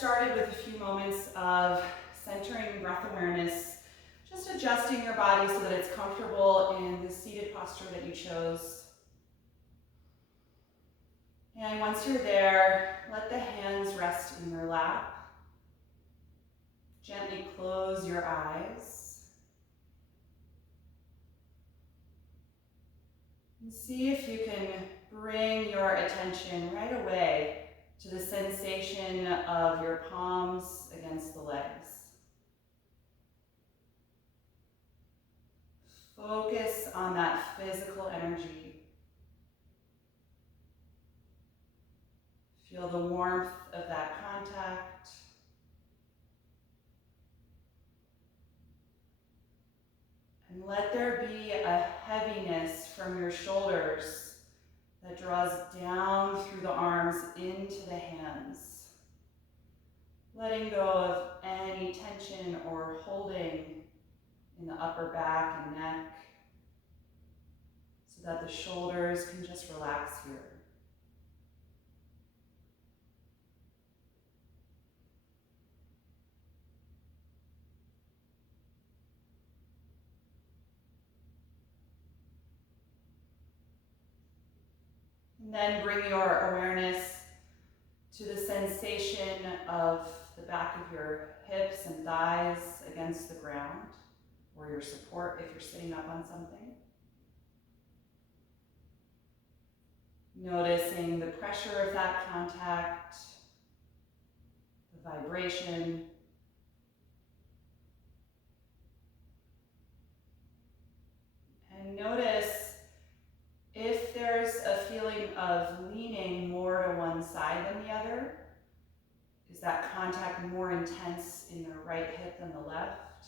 started with a few moments of centering breath awareness, just adjusting your body so that it's comfortable in the seated posture that you chose. And once you're there, let the hands rest in your lap. Gently close your eyes. And see if you can bring your attention right away to the sensation of your palms against the legs. Focus on that physical energy. Feel the warmth of that contact. And let there be a heaviness from your shoulders that draws down through the arms into the hands. Letting go of any tension or holding in the upper back and neck so that the shoulders can just relax here. And then bring your awareness to the sensation of the back of your hips and thighs against the ground, or your support if you're sitting up on something. Noticing the pressure of that contact, the vibration, and notice if there's a feeling of leaning more to one side than the other. Is that contact more intense in the right hip than the left?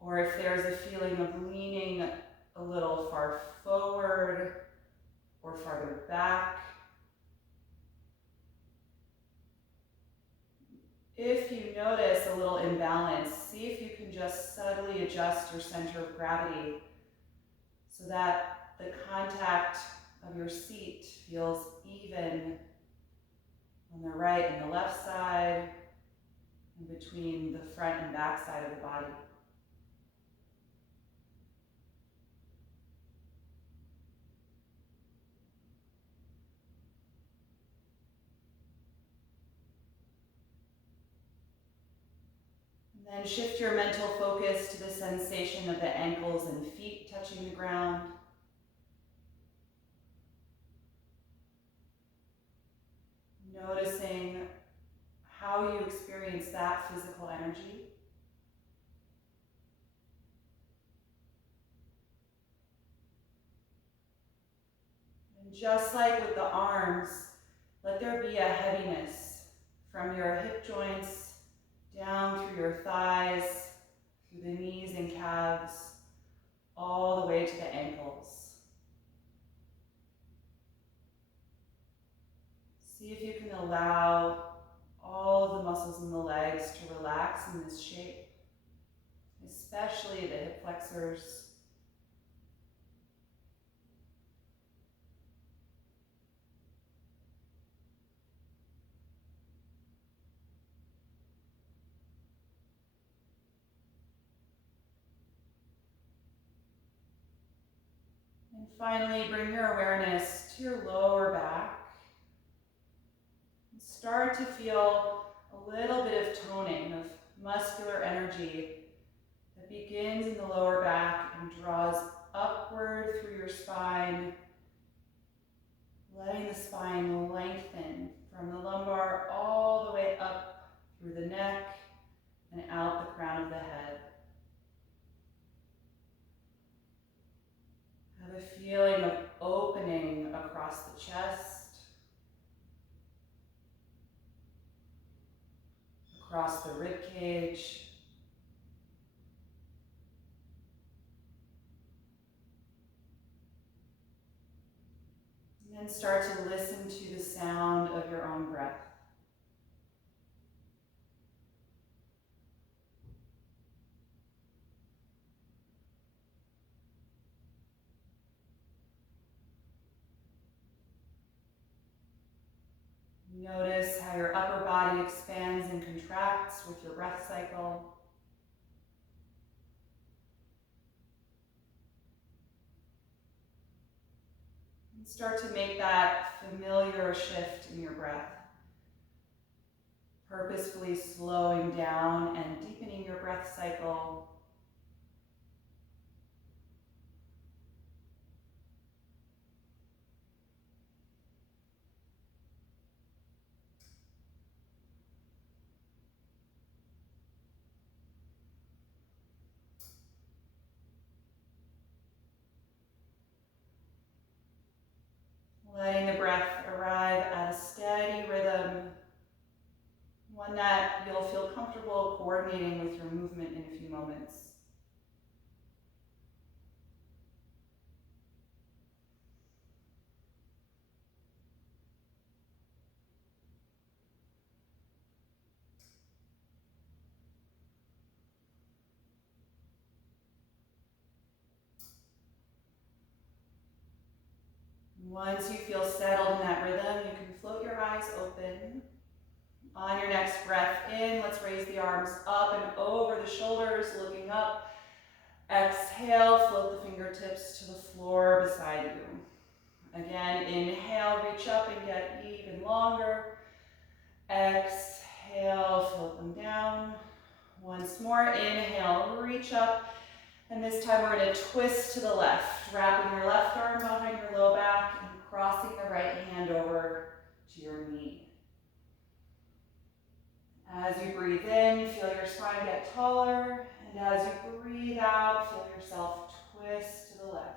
Or if there's a feeling of leaning a little far forward or farther back. If you notice a little imbalance, see if you can just subtly adjust your center of gravity so that the contact of your seat feels even on the right and the left side, and between the front and back side of the body. And then shift your mental focus to the sensation of the ankles and feet touching the ground. Noticing how you experience that physical energy. And just like with the arms, let there be a heaviness from your hip joints down through your thighs, through the knees and calves, all the way to the ankles. See if you can allow all of the muscles in the legs to relax in this shape, especially the hip flexors. And finally, bring your awareness to your lower back. And start to feel a little bit of toning, of muscular energy that begins in the lower back and draws upward through your spine, letting the spine lengthen from the lumbar all the way up through the neck and out the crown of the head. Have a feeling of opening across the chest, across the rib cage, and then start to listen to the sound of your own breath. Notice how your upper body expands and contracts with your breath cycle. And start to make that familiar shift in your breath. Purposefully slowing down and deepening your breath cycle. Letting the breath arrive at a steady rhythm, one that you'll feel comfortable coordinating with your movement in a few moments. Once you feel settled in that rhythm, you can float your eyes open. On your next breath in, let's raise the arms up and over the shoulders, looking up. Exhale, float the fingertips to the floor beside you. Again, inhale, reach up and get even longer. Exhale, float them down. Once more, inhale, reach up. And this time we're going to twist to the left, wrapping your left arm behind your low back and crossing the right hand over to your knee. As you breathe in, feel your spine get taller, and as you breathe out, feel yourself twist to the left.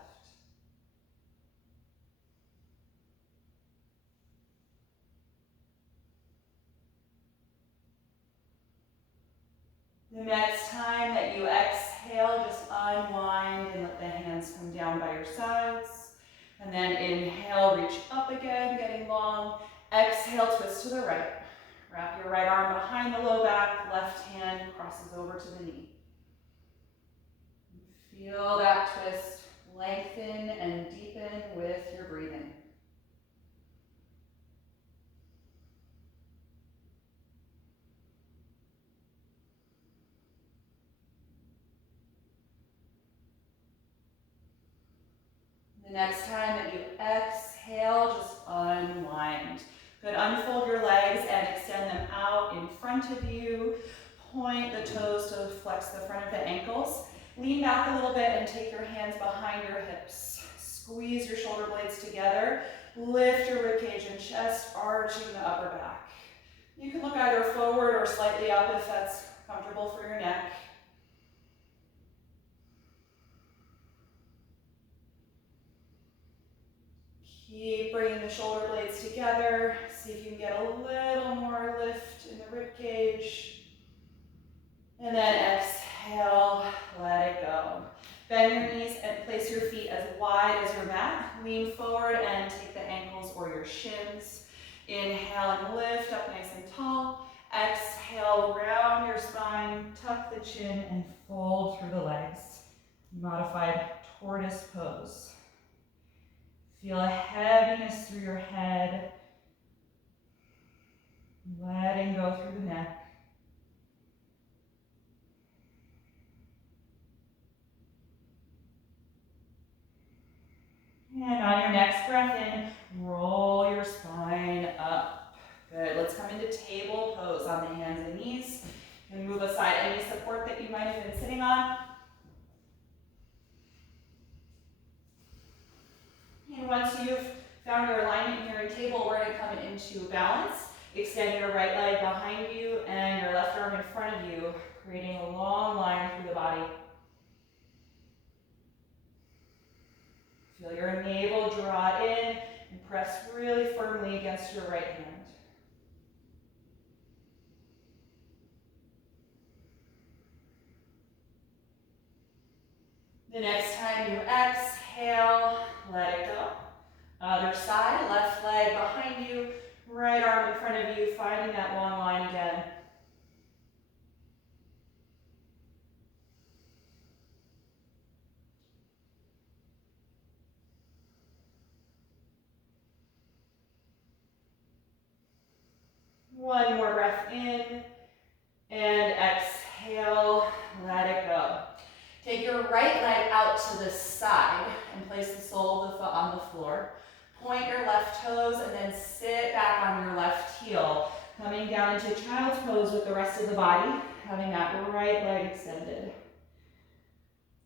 The next time that you exhale, just unwind and let the hands come down by your sides. And then inhale, reach up again, getting long. Exhale, twist to the right. Wrap your right arm behind the low back, left hand crosses over to the knee. Feel that twist lengthen and deepen with your breathing. The next time that you exhale, just unwind. Good, unfold your legs and extend them out in front of you. Point the toes to flex the front of the ankles. Lean back a little bit and take your hands behind your hips. Squeeze your shoulder blades together. Lift your ribcage and chest, arching the upper back. You can look either forward or slightly up if that's comfortable for your neck. Keep bringing the shoulder blades together. See if you can get a little more lift in the rib cage. And then exhale, let it go. Bend your knees and place your feet as wide as your mat. Lean forward and take the ankles or your shins. Inhale and lift up nice and tall. Exhale, round your spine, tuck the chin, and fold through the legs. Modified tortoise pose. Feel a heaviness through your head, letting go through the neck. And on your next breath in, roll your spine up. Good, let's come into table pose on the hands and knees. And move aside any support that you might have been sitting on. And once you've found your alignment here in table, we're going to come into balance. Extend your right leg behind you and your left arm in front of you, creating a long line through the body. Feel your navel draw in and press really firmly against your right hand. The next time you exhale, let it go. Other side, left leg behind you, right arm in front of you, finding that long line again. One more breath in, and exhale, let it go. Take your right leg out to the side and place the sole of the foot on the floor. Point your left toes and then sit back on your left heel, coming down into child's pose with the rest of the body, having that right leg extended.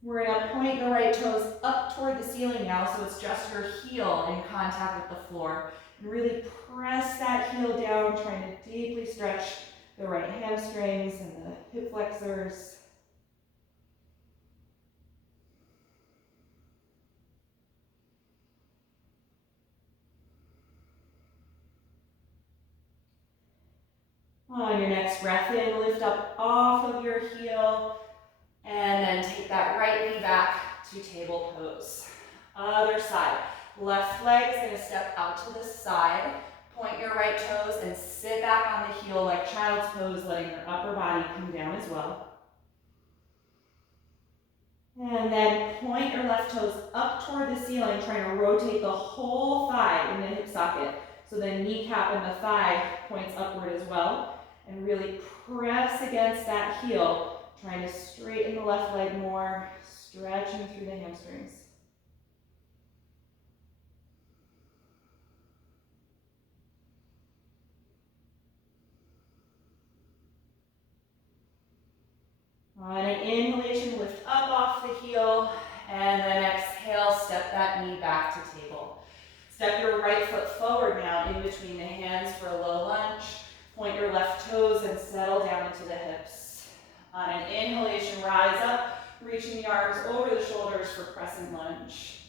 We're gonna point the right toes up toward the ceiling now, so it's just your heel in contact with the floor. And really press that heel down, trying to deeply stretch the right hamstrings and the hip flexors. On your next breath in, lift up off of your heel, and then take that right knee back to table pose. Other side. Left leg is going to step out to the side. Point your right toes and sit back on the heel like child's pose, letting your upper body come down as well. And then point your left toes up toward the ceiling, trying to rotate the whole thigh in the hip socket. So the kneecap and the thigh points upward as well. And really press against that heel, trying to straighten the left leg more, stretching through the hamstrings. On an inhalation, lift up off the heel, and then exhale, step that knee back to table. Step your right foot forward now in between the hands for a low lunge. Point your left toes and settle down into the hips. On an inhalation, rise up, reaching the arms over the shoulders for crescent lunge.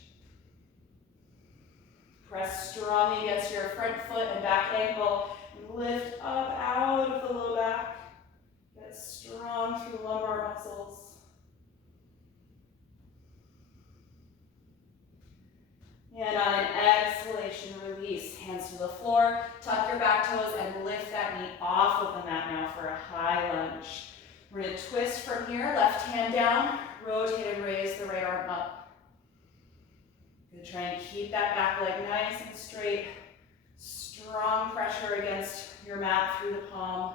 Press strongly against your front foot and back ankle. Lift up out of the low back. Get strong through lumbar muscles. And on an exhalation, release. Hands to the floor. Tuck your back toes and lift that knee off of the mat now for a high lunge. We're going to twist from here. Left hand down. Rotate and raise the right arm up. Good. Try and keep that back leg nice and straight. Strong pressure against your mat through the palm.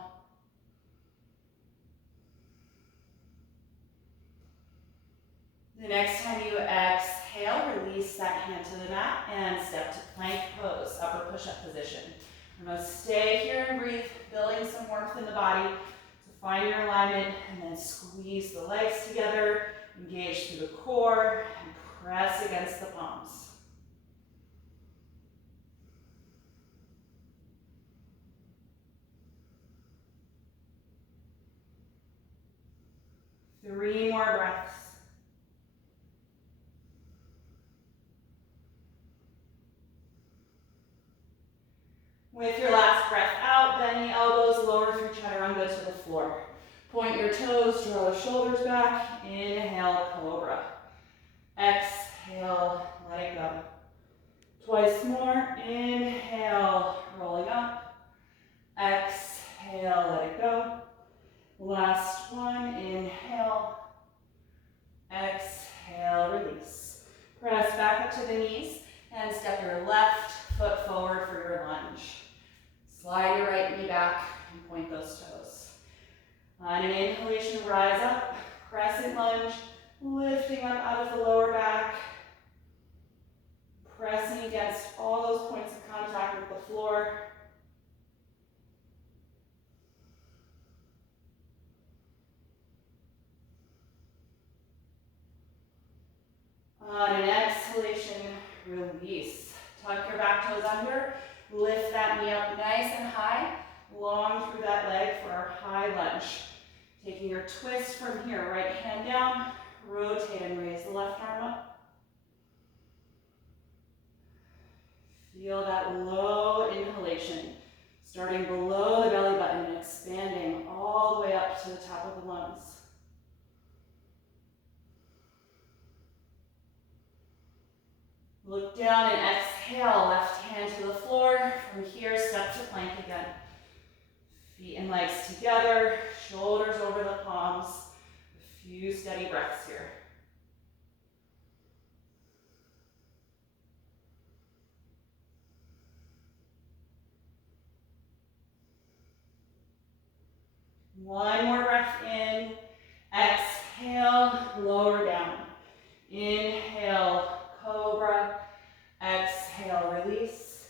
The next time you exhale, release that hand to the mat and step to plank pose, upper push-up position. We're going to stay here and breathe, building some warmth in the body. So find your alignment and then squeeze the legs together, engage through the core, and press against the palms. Three more breaths. With your last breath out, bend the elbows, lower through chaturanga to the floor. Point your toes, draw the shoulders back. Inhale, cobra. Exhale, let it go. Twice more. Inhale, rolling up. Exhale, let it go. Last one. Inhale. Exhale, release. Press back up to the knees and step your left foot forward for your lunge. Slide your right knee back and point those toes. On an inhalation, rise up, crescent lunge, lifting up out of the lower back, pressing against all those points of contact with the floor. On an exhalation, release. Tuck your back toes under. Lift that knee up nice and high, long through that leg for our high lunge. Taking your twist from here, right hand down, rotate and raise the left arm up. Feel that low inhalation, starting below the belly button and expanding all the way up to the top of the lungs. Look down and exhale, left hand to the floor. From here, step to plank again. Feet and legs together, shoulders over the palms. A few steady breaths here. One more breath in. Exhale, lower down. Inhale, cobra. Exhale, release.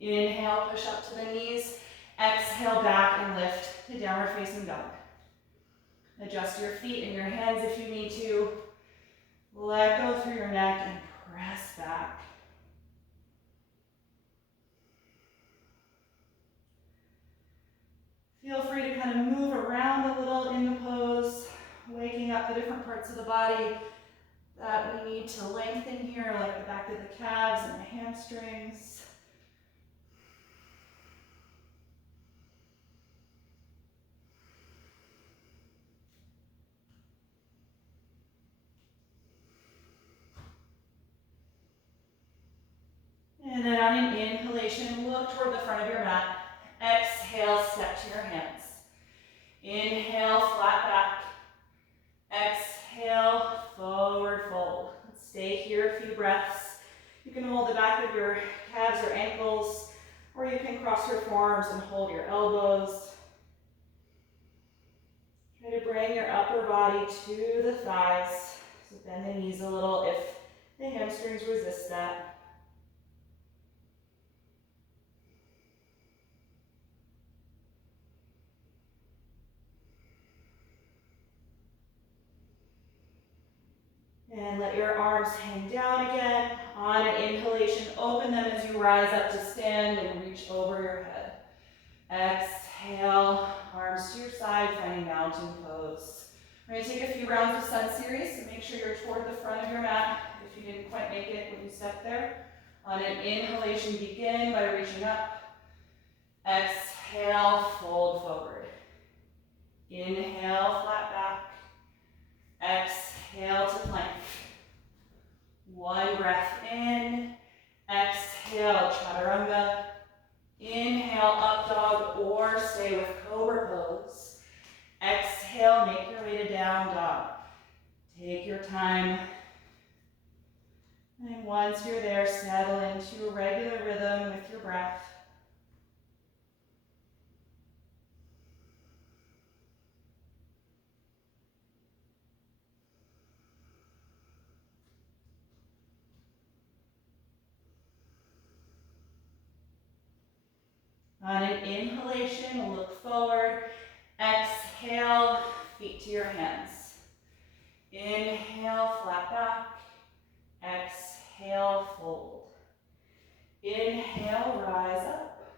Inhale, push up to the knees. Exhale, back and lift to downward facing dog. Adjust your feet and your hands if you need to. Let go through your neck and press back. Feel free to kind of move around a little in the pose, waking up the different parts of the body that we need to lengthen here, like the back of the calves and the hamstrings. And then on an inhalation, look toward the front of your mat. Exhale, step to your hands. Inhale, flat back. Exhale, forward fold. Stay here a few breaths. You can hold the back of your calves or ankles, or you can cross your forearms and hold your elbows. Try to bring your upper body to the thighs. So bend the knees a little if the hamstrings resist that. And let your arms hang down again. On an inhalation, open them as you rise up to stand and reach over your head. Exhale, arms to your side, finding mountain pose. We're going to take a few rounds of Sun Series, so make sure you're toward the front of your mat if you didn't quite make it when you stepped there. On an inhalation, begin by reaching up. Exhale, fold forward. Inhale, flat back. Exhale to plank. One breath in. Exhale, chaturanga. Inhale, up dog or stay with cobra pose. Exhale, make your way to down dog. Take your time. And once you're there, settle into a regular rhythm with your breath. On an inhalation, look forward. Exhale, feet to your hands. Inhale, flat back. Exhale, fold. Inhale, rise up.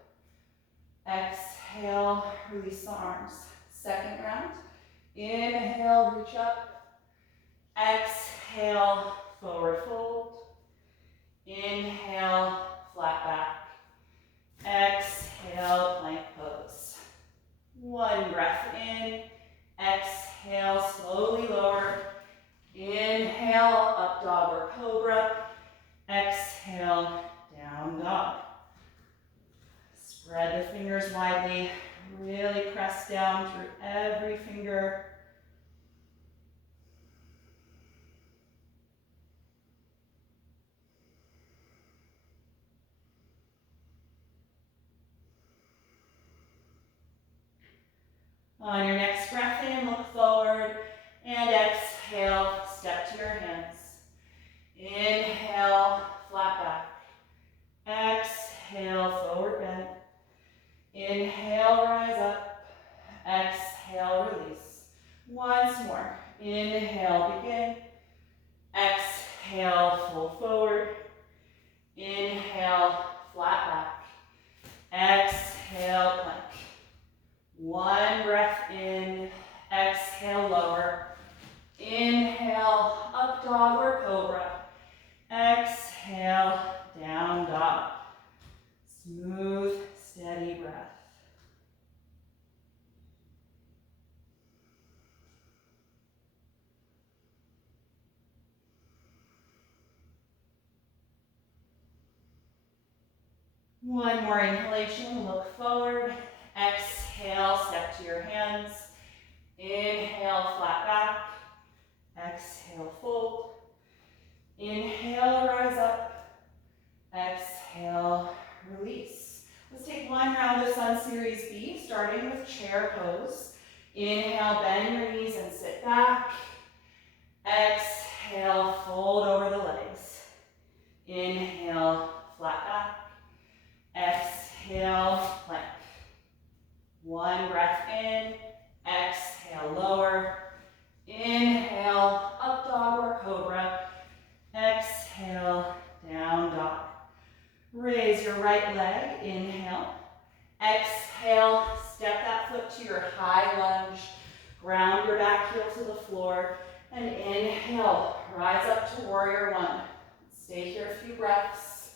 Exhale, release the arms. Second round. Inhale, reach up. Exhale, forward fold. Inhale, flat back. Exhale, plank pose. One breath in. Exhale, slowly lower. Inhale, up dog or cobra. Exhale, down dog. Spread the fingers widely. Really press down through every finger. On your next breath in, look forward, and exhale, step to your hands. Inhale, flat back. Exhale, forward bend. Inhale, rise up. Exhale, release. Once more. Inhale, begin. Exhale, fold forward. Inhale, flat back. Exhale, plank. One breath in, exhale, lower. Inhale, up dog or cobra. Exhale, down dog. Smooth, steady breath. One more inhalation, look forward. Exhale, step to your hands. Inhale, flat back. Exhale, fold. Inhale, rise up. Exhale, release. Let's take one round of Sun Series B, starting with chair pose. Inhale, bend your knees and sit back. Exhale, fold over the legs. Inhale, flat back. Exhale, plank. One breath in. Exhale, lower. Inhale, up dog or cobra. Exhale, down dog. Raise your right leg. Inhale. Exhale, step that foot to your high lunge. Ground your back heel to the floor. And inhale, rise up to warrior one. Stay here a few breaths.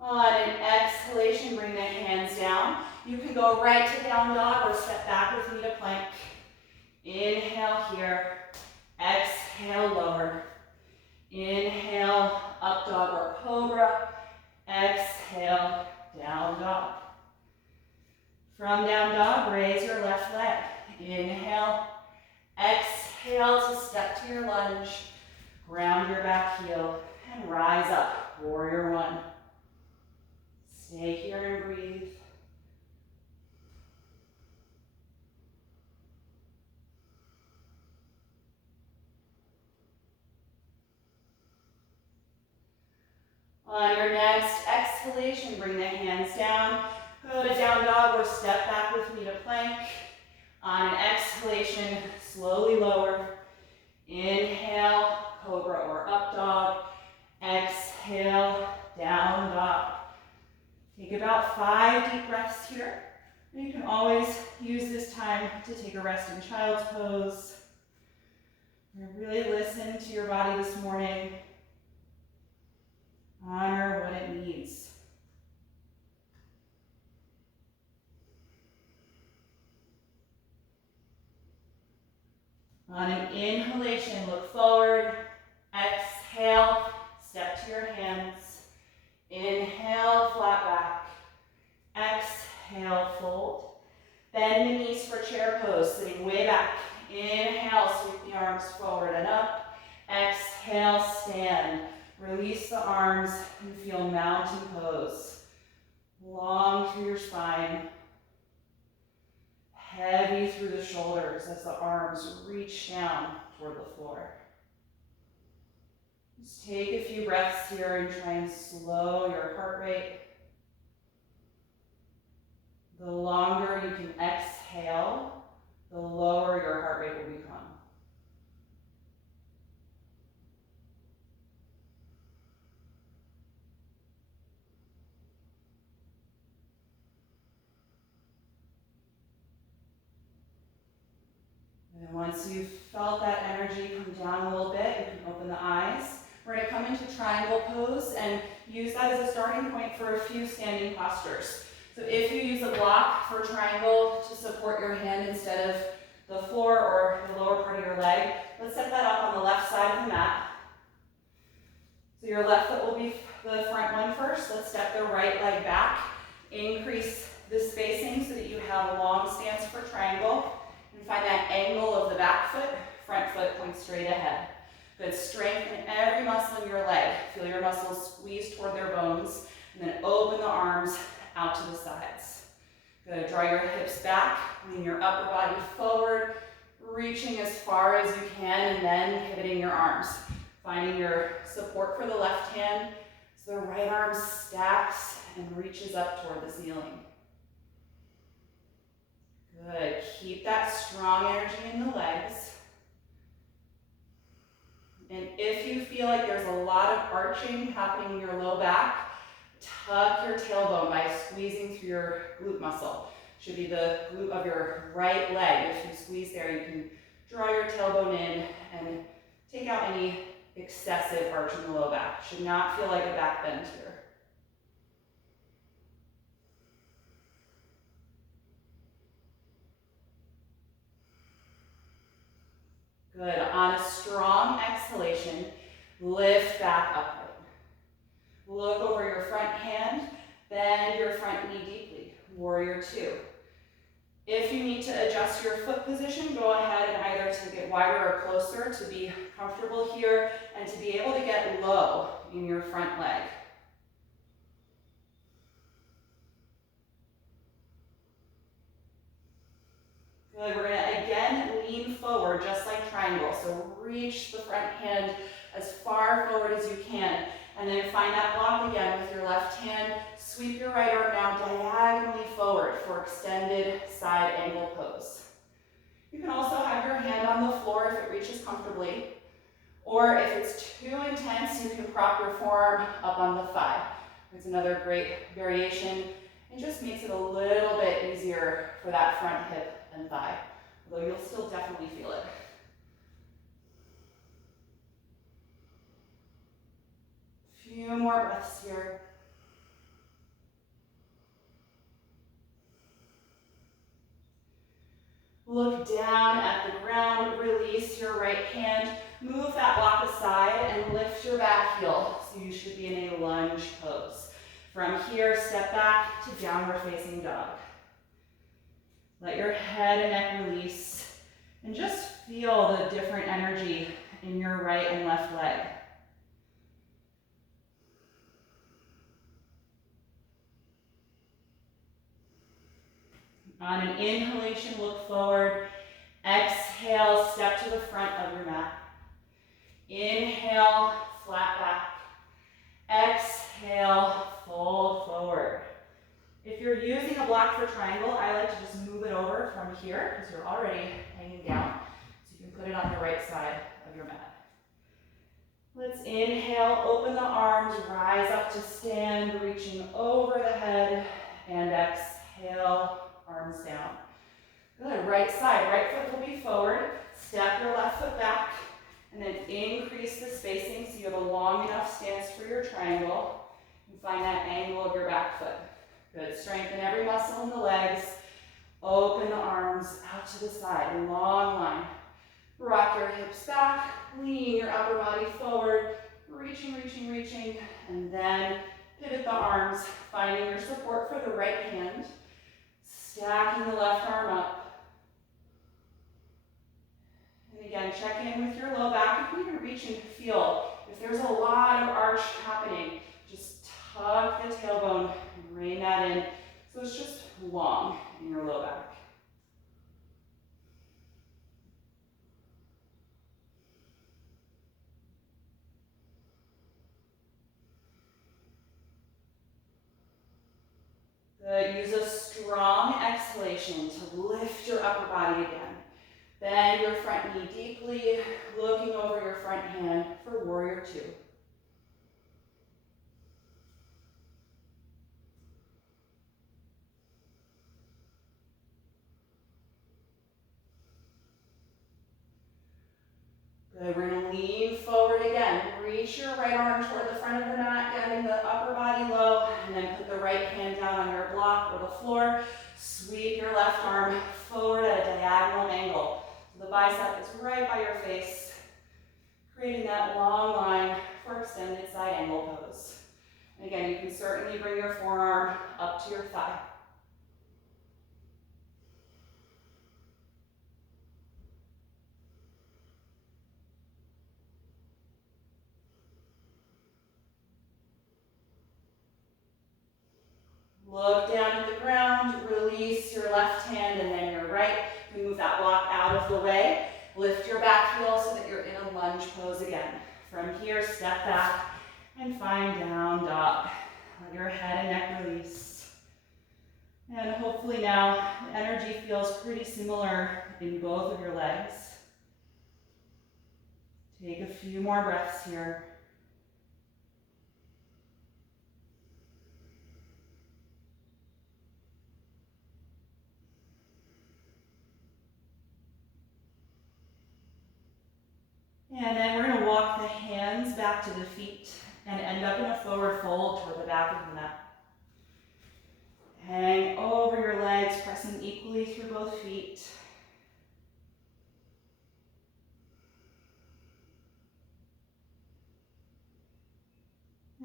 On an exhalation, bring the hands down. You can go right to down dog or step back with me to plank. Inhale here. Exhale, lower. Inhale, up dog or cobra. Exhale, down dog. From down dog, raise your left leg. Inhale. Exhale to step to your lunge. Ground your back heel and rise up. Warrior one. Stay here and breathe. On your next exhalation, bring the hands down. Go to down dog or step back with me to plank. On an exhalation, slowly lower. Inhale, cobra or up dog. Exhale, down dog. Take about 5 deep breaths here. You can always use this time to take a rest in child's pose. Really listen to your body this morning. Honor what it needs. On an inhalation, look forward. Exhale, step to your hands. Inhale, flat back. Exhale, fold. Bend the knees for chair pose, sitting way back. Inhale, sweep the arms forward and up. Exhale, stand. Release the arms and feel mountain pose. Long through your spine. Heavy through the shoulders as the arms reach down toward the floor. Just take a few breaths here and try and slow your heart rate. The longer you can exhale, the lower your heart rate will become. And once you've felt that energy come down a little bit, you can open the eyes. We're going to come into triangle pose and use that as a starting point for a few standing postures. So if you use a block for triangle to support your hand instead of the floor or the lower part of your leg, let's set that up on the left side of the mat. So your left foot will be the front one first. Let's step the right leg back. Increase the spacing so that you have a long stance for triangle. And find that angle of the back foot, front foot points straight ahead. Good, strengthen every muscle in your leg. Feel your muscles squeeze toward their bones, and then open the arms out to the sides. Good, draw your hips back, lean your upper body forward, reaching as far as you can, and then pivoting your arms. Finding your support for the left hand, so the right arm stacks and reaches up toward the ceiling. Good, keep that strong energy in the legs. And if you feel like there's a lot of arching happening in your low back, tuck your tailbone by squeezing through your glute muscle. Should be the glute of your right leg. If you squeeze there, you can draw your tailbone in and take out any excessive arch in the low back. Should not feel like a back bend here. Good, on a strong exhalation, lift back upright. Look over your front hand, bend your front knee deeply, warrior two. If you need to adjust your foot position, go ahead and either take it wider or closer to be comfortable here and to be able to get low in your front leg. Good, we're gonna again lean forward just like triangle. So reach the front hand as far forward as you can. And then find that block again with your left hand. Sweep your right arm now diagonally forward for extended side angle pose. You can also have your hand on the floor if it reaches comfortably. Or if it's too intense, you can prop your forearm up on the thigh. It's another great variation. It just makes it a little bit easier for that front hip and thigh, although you'll still definitely feel it. Few more breaths here. Look down at the ground, release your right hand, move that block aside and lift your back heel. So you should be in a lunge pose. From here, step back to downward facing dog. Let your head and neck release and just feel the different energy in your right and left leg. On an inhalation, look forward. Exhale, step to the front of your mat. Inhale, flat back. Exhale, fold forward. If you're using a block for triangle, I like to just move it over from here because you're already hanging down. So you can put it on the right side of your mat. Let's inhale, open the arms, rise up to stand, reaching over the head, and exhale, arms down. Good, right side, right foot will be forward. Step your left foot back, and then increase the spacing so you have a long enough stance for your triangle. And find that angle of your back foot. Good, strengthen every muscle in the legs. Open the arms out to the side, long line. Rock your hips back, lean your upper body forward, reaching, reaching, reaching, and then pivot the arms, finding your support for the right hand. Stacking the left arm up. And again, check in with your low back. If you can reach and feel, if there's a lot of arch happening, just tuck the tailbone and rein that in so it's just long in your low back. Good. Use a strong exhalation to lift your upper body again. Bend your front knee deeply, looking over your front hand for warrior two. Good. We're going to lean forward again. Reach your right arm toward the front of the mat, getting the upper body low, and then put the right hand down on your block or the floor. Sweep your left arm forward at a diagonal angle. So the bicep is right by your face, creating that long line for extended side angle pose. And again, you can certainly bring your forearm up to your thigh. Look down at the ground, release your left hand and then your right. You move that block out of the way. Lift your back heel so that you're in a lunge pose again. From here, step back and find down dog. Let your head and neck release. And hopefully now the energy feels pretty similar in both of your legs. Take a few more breaths here. And then we're going to walk the hands back to the feet and end up in a forward fold toward the back of the mat. Hang over your legs, pressing equally through both feet.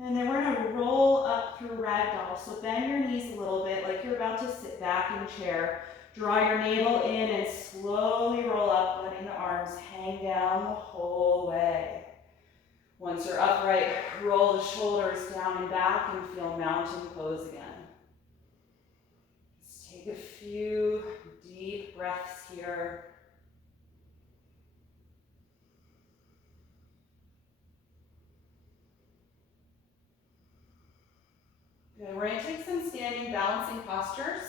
And then we're going to roll up through ragdoll. So bend your knees a little bit like you're about to sit back in chair. Draw your navel in and slowly roll up, letting the arms hang down the whole way. Once you're upright, roll the shoulders down and back and feel mountain pose again. Just take a few deep breaths here. Good. We're going to take some standing balancing postures.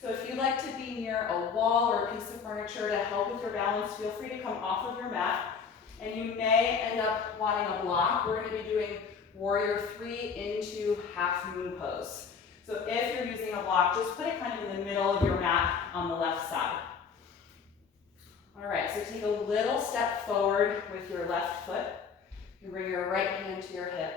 So if you'd like to be near a wall or a piece of furniture to help with your balance, feel free to come off of your mat. And you may end up wanting a block. We're going to be doing Warrior 3 into half moon pose. So if you're using a block, just put it kind of in the middle of your mat on the left side. All right, so take a little step forward with your left foot. You bring your right hand to your hip.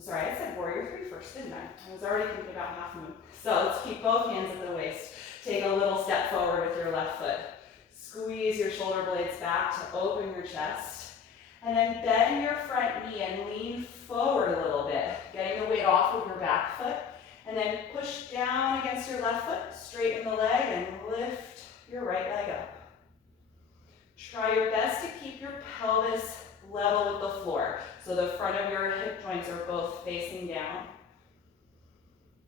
Sorry, I said Warrior 3 first, didn't I? I was already thinking about half moon. So let's keep both hands at the waist. Take a little step forward with your left foot. Squeeze your shoulder blades back to open your chest. And then bend your front knee and lean forward a little bit, getting the weight off of your back foot. And then push down against your left foot, straighten the leg, and lift your right leg up. Try your best to keep your pelvis level with the floor. So the front of your hip joints are both facing down.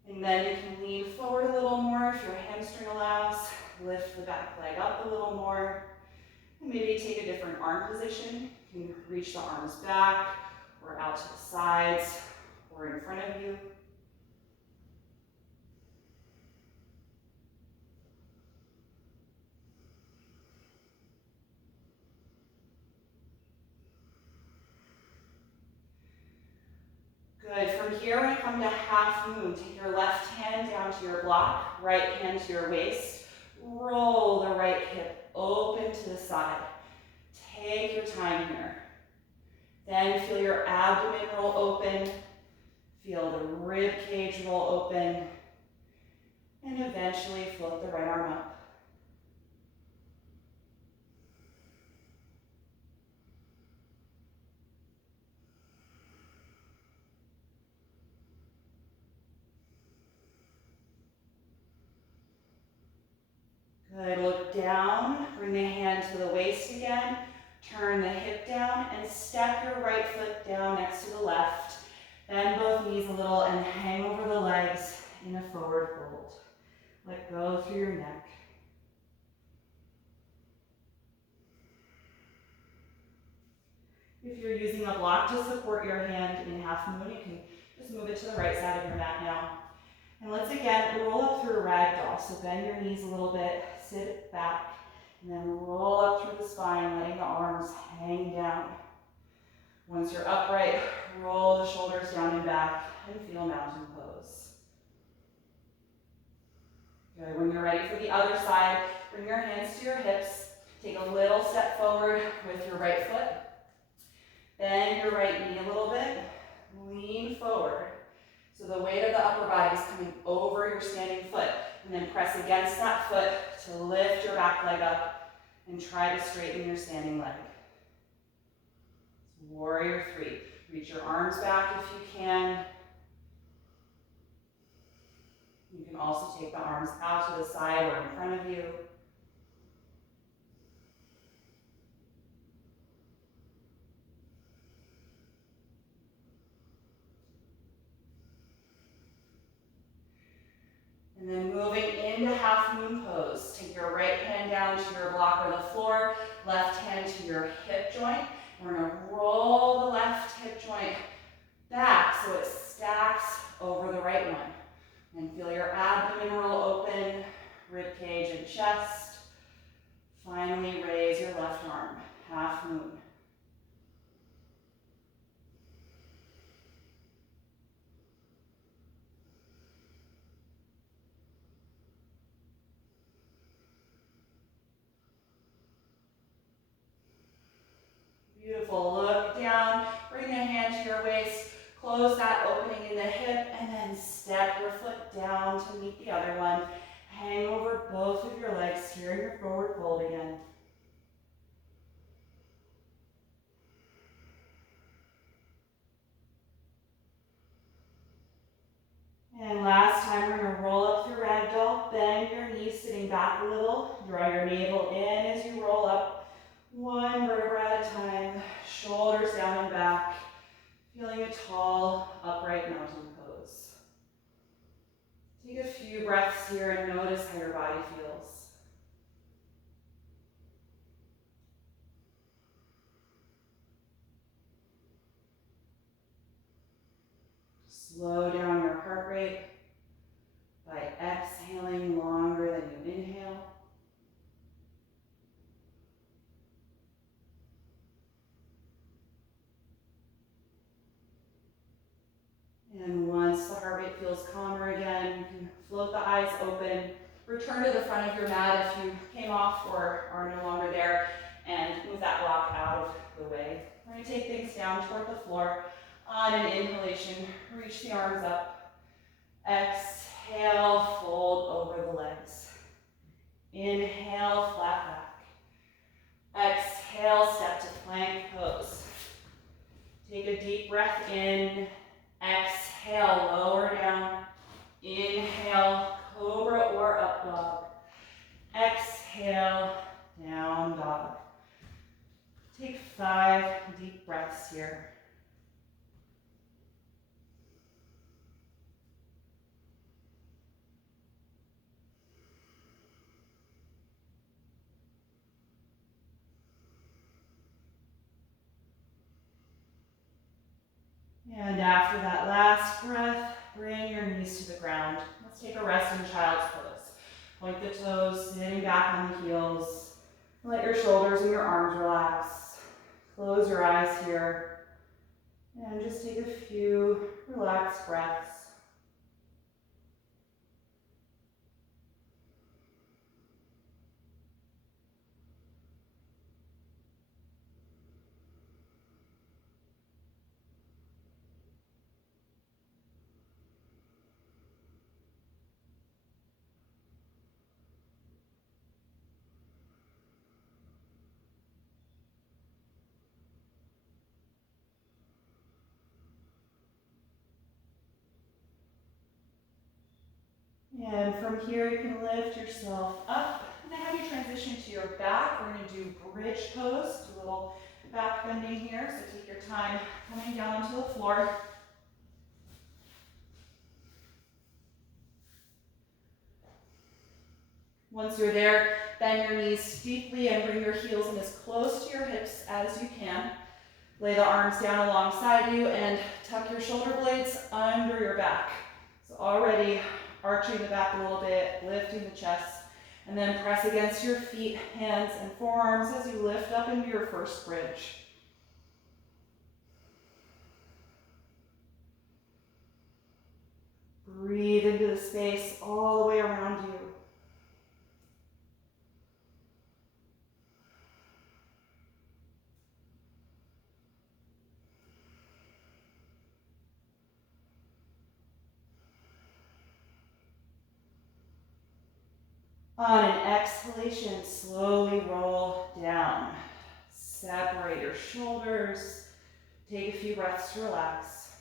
And then you can lean forward a little more if your hamstring allows. Lift the back leg up a little more. And maybe take a different arm position. You can reach the arms back or out to the sides or in front of you. Good. From here, we're going to come to half moon. Take your left hand down to your block, right hand to your waist. Roll the right hip open to the side. Take your time here. Then feel your abdomen roll open. Feel the rib cage roll open. And eventually float the right arm up. Good, look down, bring the hand to the waist again, turn the hip down and step your right foot down next to the left. Bend both knees a little and hang over the legs in a forward fold. Let go through your neck. If you're using a block to support your hand in half moon, you can just move it to the right side of your mat now. And let's again roll up through a ragdoll. So bend your knees a little bit, sit back, and then roll up through the spine, letting the arms hang down. Once you're upright, roll the shoulders down and back and feel mountain pose. Good. When you're ready for the other side, bring your hands to your hips. Take a little step forward with your right foot. Bend your right knee a little bit. Lean forward. So the weight of the upper body is coming over your standing foot. And then press against that foot to lift your back leg up and try to straighten your standing leg. Warrior 3. Reach your arms back if you can. You can also take the arms out to the side or in front of you. And then moving into half moon pose. Take your right hand down to your block or the floor, left hand to your hip joint. We're going to roll the left hip joint back so it stacks over the right one. And feel your abdomen roll open, rib cage and chest. Finally raise your left arm, half moon. Beautiful. Look down, bring the hand to your waist, close that opening in the hip, and then step your foot down to meet the other one. Hang over both of your legs here in your forward fold again. And last time, we're going to roll up through ragdoll, bend your knees, sitting back a a tall, upright mountain pose. Take a few breaths here and notice how your body feels. Slow down your heart rate by exhaling longer than you inhale. And once the heart rate feels calmer again, you can float the eyes open, return to the front of your mat if you came off or are no longer there, and move that block out of the way. We're going to take things down toward the floor. On an inhalation, reach the arms up. Exhale, fold over the legs. Inhale, flat back. Exhale, step to plank pose. Take a deep breath in. Exhale, lower down. Inhale, cobra or up dog. Exhale, down dog. Take 5 deep breaths here. And after that last breath, bring your knees to the ground. Let's take a rest in child's pose. Point the toes, sitting back on the heels. Let your shoulders and your arms relax. Close your eyes here. And just take a few relaxed breaths. And from here, you can lift yourself up. And then have you transition to your back. We're going to do bridge pose, do a little back bending here. So take your time coming down onto the floor. Once you're there, bend your knees deeply and bring your heels in as close to your hips as you can. Lay the arms down alongside you and tuck your shoulder blades under your back. So already arching the back a little bit, lifting the chest, and then press against your feet, hands, and forearms as you lift up into your first bridge. Breathe into the space all the way around you. On an exhalation, slowly roll down. Separate your shoulders. Take a few breaths to relax.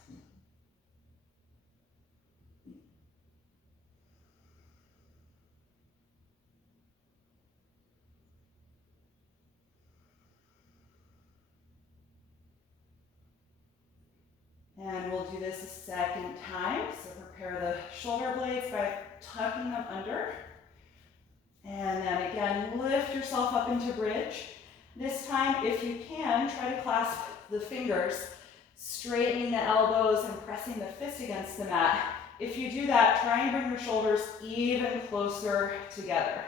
And we'll do this a second time. So prepare the shoulder blades by tucking them under. And then again, lift yourself up into bridge. This time, if you can, try to clasp the fingers, straightening the elbows and pressing the fist against the mat. If you do that, try and bring your shoulders even closer together.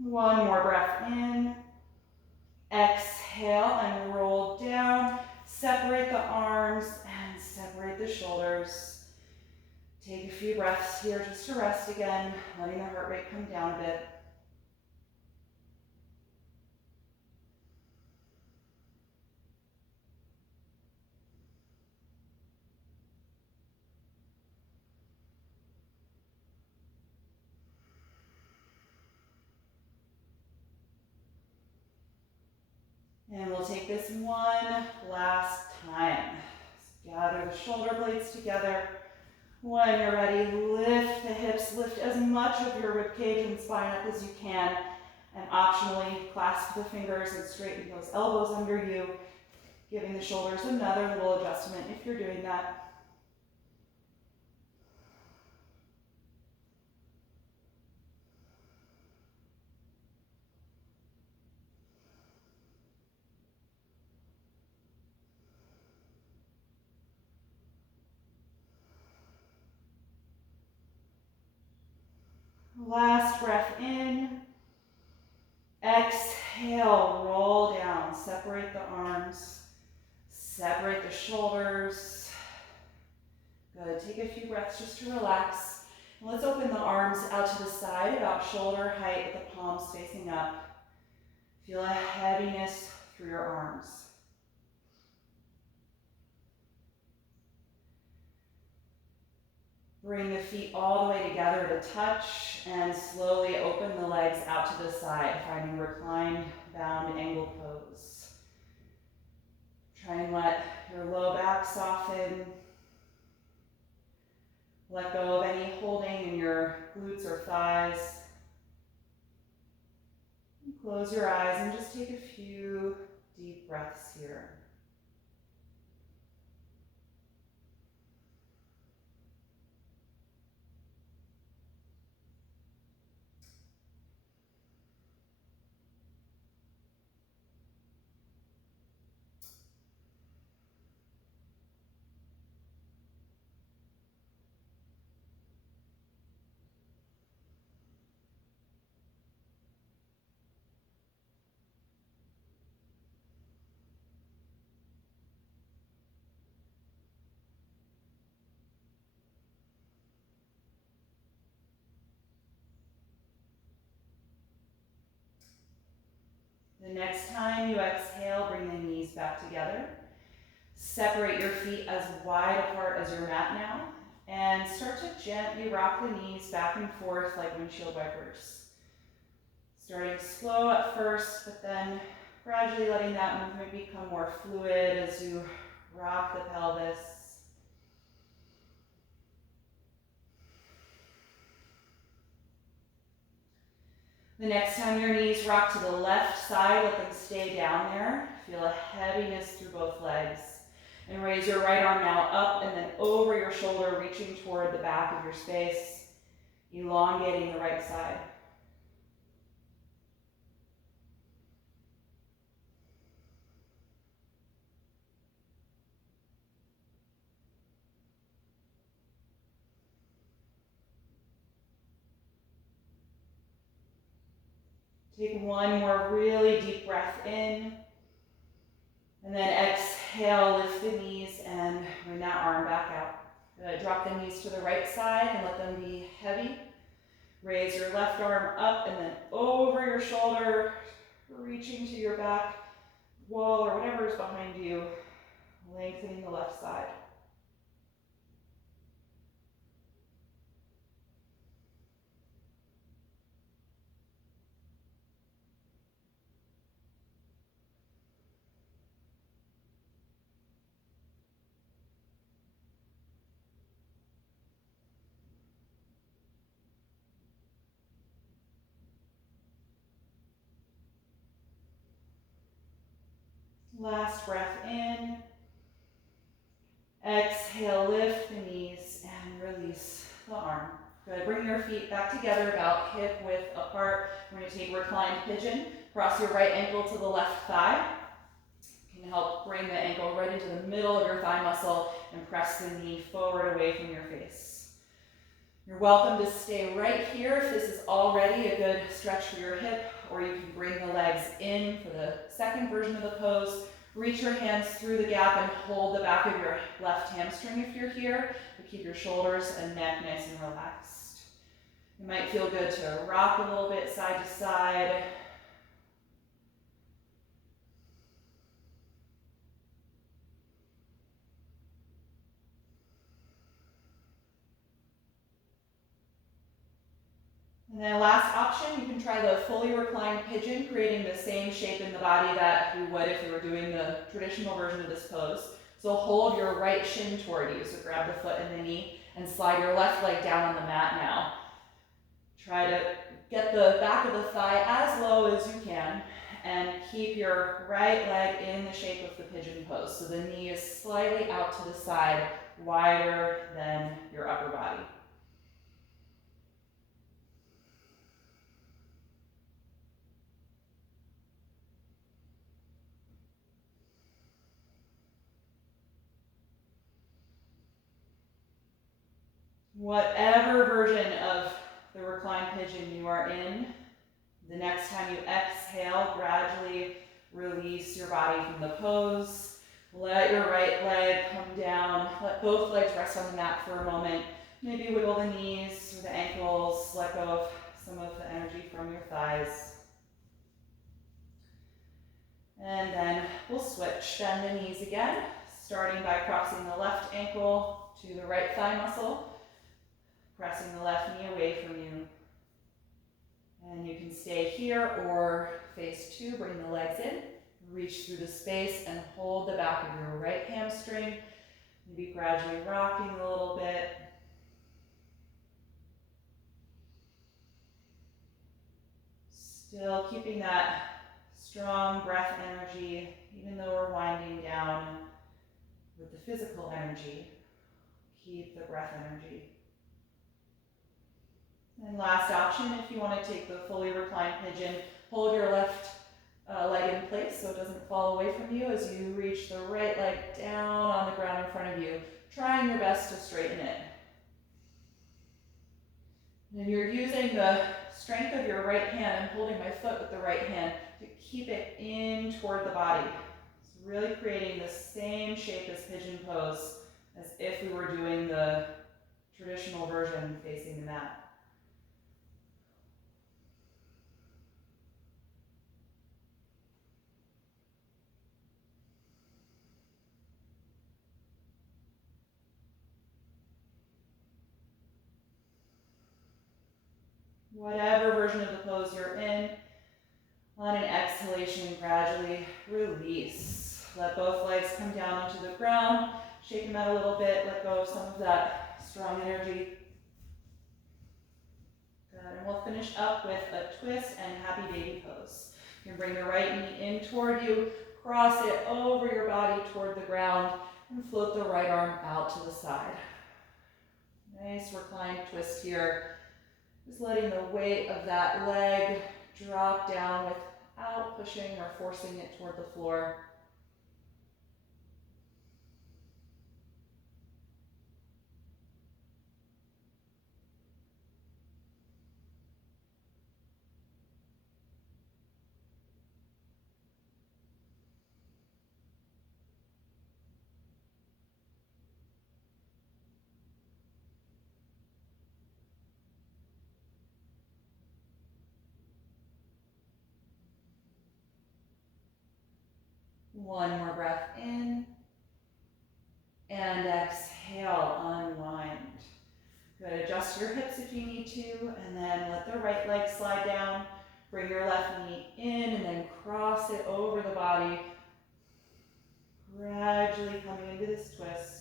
One more breath in. Exhale and roll down. Separate the arms and separate the shoulders. Take a few breaths here just to rest again, letting the heart rate come down a bit. take this one last time. So gather the shoulder blades together. When you're ready, lift the hips, lift as much of your rib cage and spine up as you can, and optionally clasp the fingers and straighten those elbows under you, giving the shoulders another little adjustment if you're doing that. Last breath in. Exhale, roll down. Separate the arms. Separate the shoulders. Good. Take a few breaths just to relax. And let's open the arms out to the side, about shoulder height with the palms facing up. Feel a heaviness through your arms. Bring the feet all the way together to touch and slowly open the legs out to the side, finding reclined, bound, angled pose. Try and let your low back soften. Let go of any holding in your glutes or thighs. Close your eyes and just take a few deep breaths here. The next time you exhale, bring the knees back together. Separate your feet as wide apart as your mat now, and start to gently rock the knees back and forth like windshield wipers. Starting slow at first, but then gradually letting that movement become more fluid as you rock the pelvis. The next time your knees rock to the left side, let them stay down there. Feel a heaviness through both legs. And raise your right arm now up and then over your shoulder, reaching toward the back of your space, elongating the right side. Take one more really deep breath in. And then exhale, lift the knees and bring that arm back out. Drop the knees to the right side and let them be heavy. Raise your left arm up and then over your shoulder, reaching to your back wall or whatever is behind you, lengthening the left side. Last breath in. Exhale, lift the knees and release the arm. Good. Bring your feet back together about hip width apart. We're going to take reclined pigeon. Cross your right ankle to the left thigh. You can help bring the ankle right into the middle of your thigh muscle and press the knee forward away from your face. You're welcome to stay right here if this is already a good stretch for your hip, or you can bring the legs in for the second version of the pose. Reach your hands through the gap and hold the back of your left hamstring if you're here, but keep your shoulders and neck nice and relaxed. It might feel good to rock a little bit side to side. And then last option, you can try the fully reclined pigeon, creating the same shape in the body that we would if we were doing the traditional version of this pose. So hold your right shin toward you, so grab the foot and the knee, and slide your left leg down on the mat now. Try to get the back of the thigh as low as you can, and keep your right leg in the shape of the pigeon pose. So the knee is slightly out to the side, wider than your upper body. Whatever version of the reclined pigeon you are in, the next time you exhale, gradually release your body from the pose. Let your right leg come down. Let both legs rest on the mat for a moment. Maybe wiggle the knees or the ankles. Let go of some of the energy from your thighs. And then we'll switch. Bend the knees again, starting by crossing the left ankle to the right thigh muscle, pressing the left knee away from you. And you can stay here or face two, bring the legs in, reach through the space and hold the back of your right hamstring. Maybe gradually rocking a little bit. Still keeping that strong breath energy, even though we're winding down with the physical energy. Keep the breath energy. And last option, if you want to take the fully reclined pigeon, hold your left leg in place so it doesn't fall away from you as you reach the right leg down on the ground in front of you, trying your best to straighten it. And you're using the strength of your right hand and holding my foot with the right hand to keep it in toward the body. It's really creating the same shape as pigeon pose as if we were doing the traditional version facing the mat. Whatever version of the pose you're in, on an exhalation, gradually release. Let both legs come down onto the ground, shake them out a little bit, let go of some of that strong energy. Good, and we'll finish up with a twist and happy baby pose. You can bring the right knee in toward you, cross it over your body toward the ground, and float the right arm out to the side. Nice reclined twist here. Just letting the weight of that leg drop down without pushing or forcing it toward the floor. One more breath in, and exhale, unwind. Good, adjust your hips if you need to, and then let the right leg slide down. Bring your left knee in, and then cross it over the body. Gradually coming into this twist.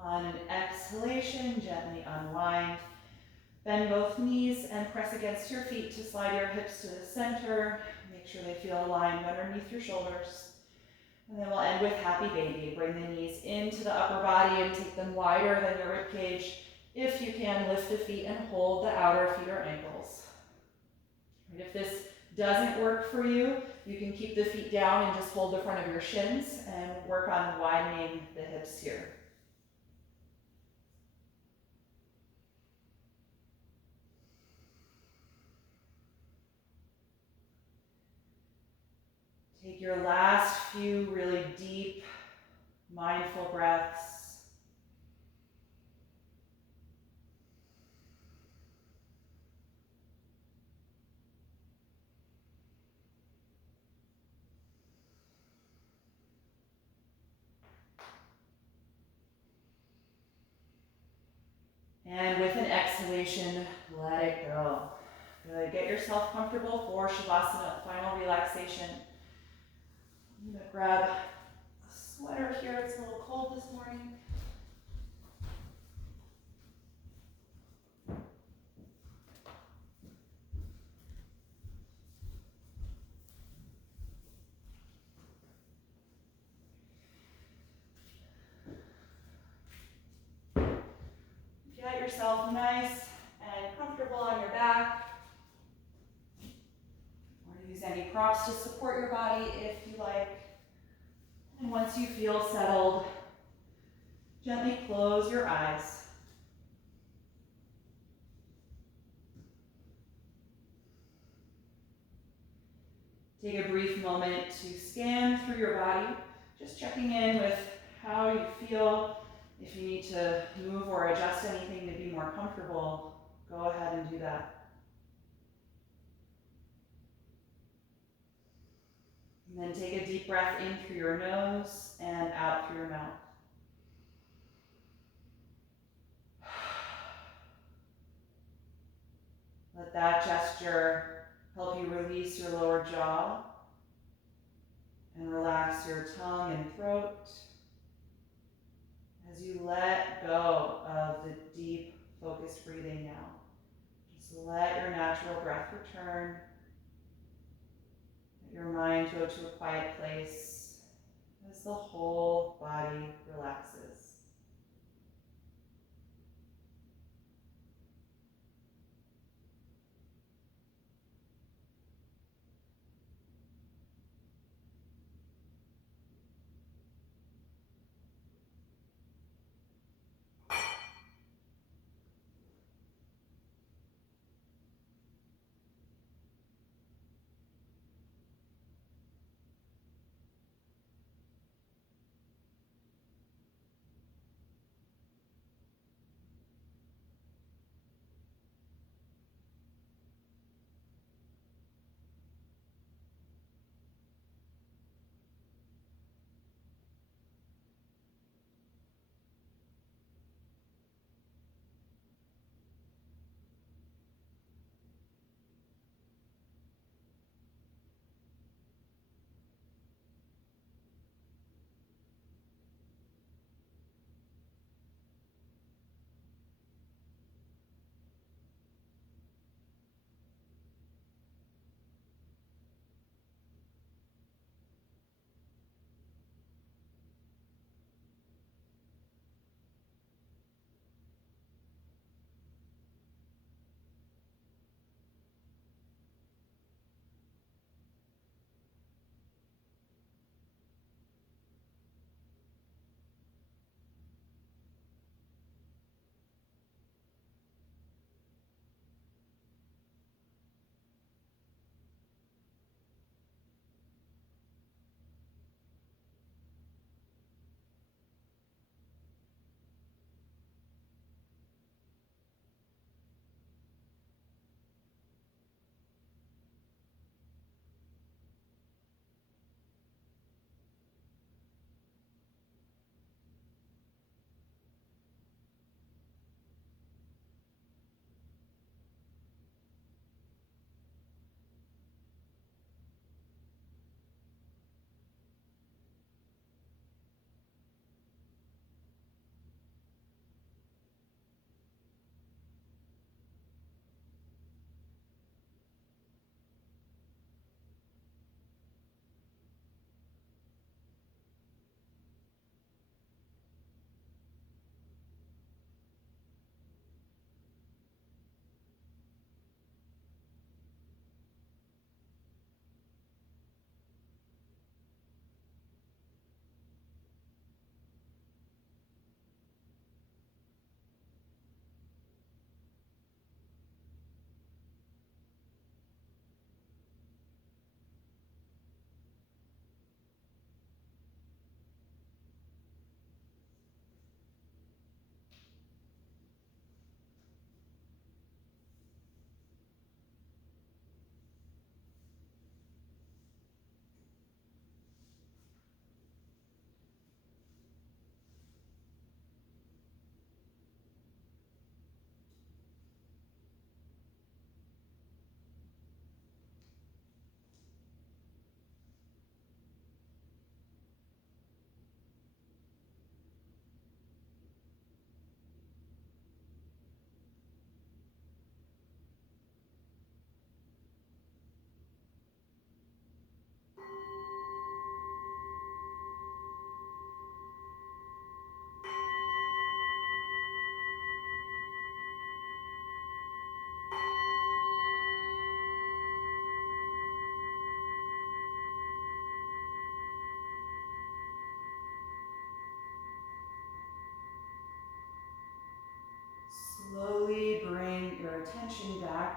On an exhalation, gently unwind. Bend both knees and press against your feet to slide your hips to the center. Make sure they feel aligned underneath your shoulders. And then we'll end with happy baby. Bring the knees into the upper body and take them wider than your rib cage. If you can, lift the feet and hold the outer feet or ankles. And if this doesn't work for you, you can keep the feet down and just hold the front of your shins and work on widening the hips here. Take your last few really deep, mindful breaths. And with an exhalation, let it go. Good. Get yourself comfortable for Shavasana, final relaxation. I'm gonna grab a sweater here. It's a little cold this morning. Get yourself nice and comfortable on your back. Or use any props to support your body if you like. And once you feel settled, gently close your eyes. Take a brief moment to scan through your body, just checking in with how you feel. If you need to move or adjust anything to be more comfortable, go ahead and do that. And then take a deep breath in through your nose and out through your mouth. Let that gesture help you release your lower jaw and relax your tongue and throat as you let go of the deep, focused breathing now. Just let your natural breath return. Let your mind go to a quiet place as the whole body relaxes.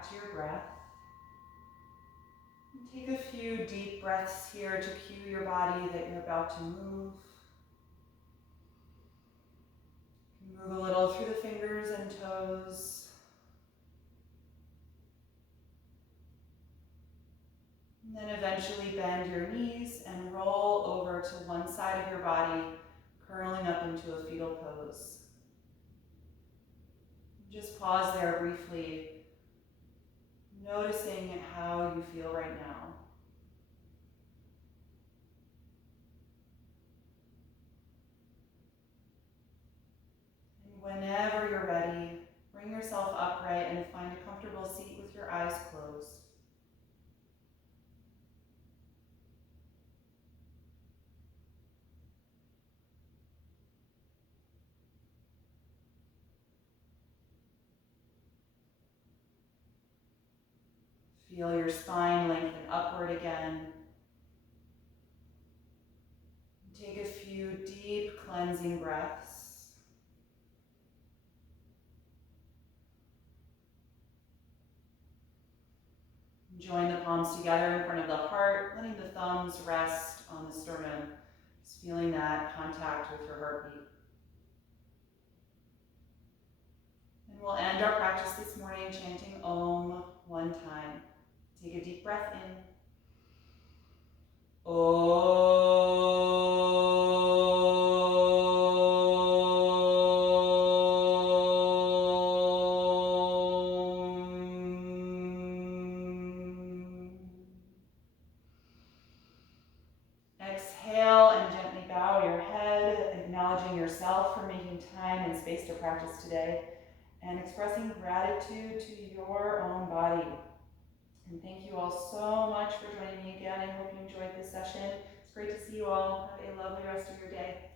back to your breath. And take a few deep breaths here to cue your body that you're about to move. Move a little through the fingers and toes. And then eventually bend your knees and roll over to one side of your body, curling up into a fetal pose. Just pause there briefly, noticing how you feel right now. And whenever you're ready, bring yourself upright and find a comfortable seat with your eyes closed. Feel your spine lengthen upward again. Take a few deep cleansing breaths. Join the palms together in front of the heart, letting the thumbs rest on the sternum. Just feeling that contact with your heartbeat. And we'll end our practice this morning chanting Om one time. Take a deep breath in. Om. Exhale and gently bow your head, acknowledging yourself for making time and space to practice today, and expressing gratitude to your own body. And thank you all so much for joining me again. I hope you enjoyed this session. It's great to see you all. Have a lovely rest of your day.